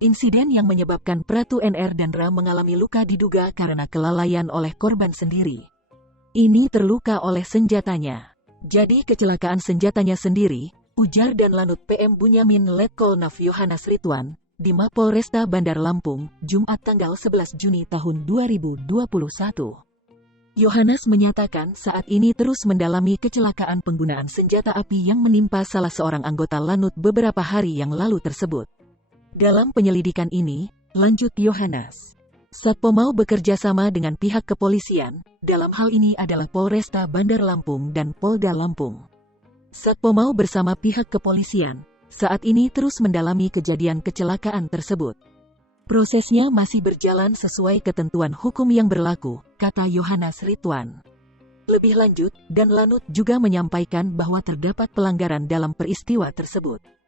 Insiden yang menyebabkan Pratu NR dan Ra mengalami luka diduga karena kelalaian oleh korban sendiri. Ini terluka oleh senjatanya. Jadi kecelakaan senjatanya sendiri, ujar dan Lanut PM Bunyamin Letkol Nav Yohanes Ridwan, di Mapolresta Bandar Lampung, Jumat tanggal 11 Juni tahun 2021. Yohanes menyatakan saat ini terus mendalami kecelakaan penggunaan senjata api yang menimpa salah seorang anggota Lanut beberapa hari yang lalu tersebut. Dalam penyelidikan ini, lanjut Yohanes, Satpomau bekerja sama dengan pihak kepolisian, dalam hal ini adalah Polresta Bandar Lampung dan Polda Lampung. Satpomau bersama pihak kepolisian, saat ini terus mendalami kejadian kecelakaan tersebut. Prosesnya masih berjalan sesuai ketentuan hukum yang berlaku, kata Yohanes Ridwan. Lebih lanjut, dan Lanut juga menyampaikan bahwa terdapat pelanggaran dalam peristiwa tersebut.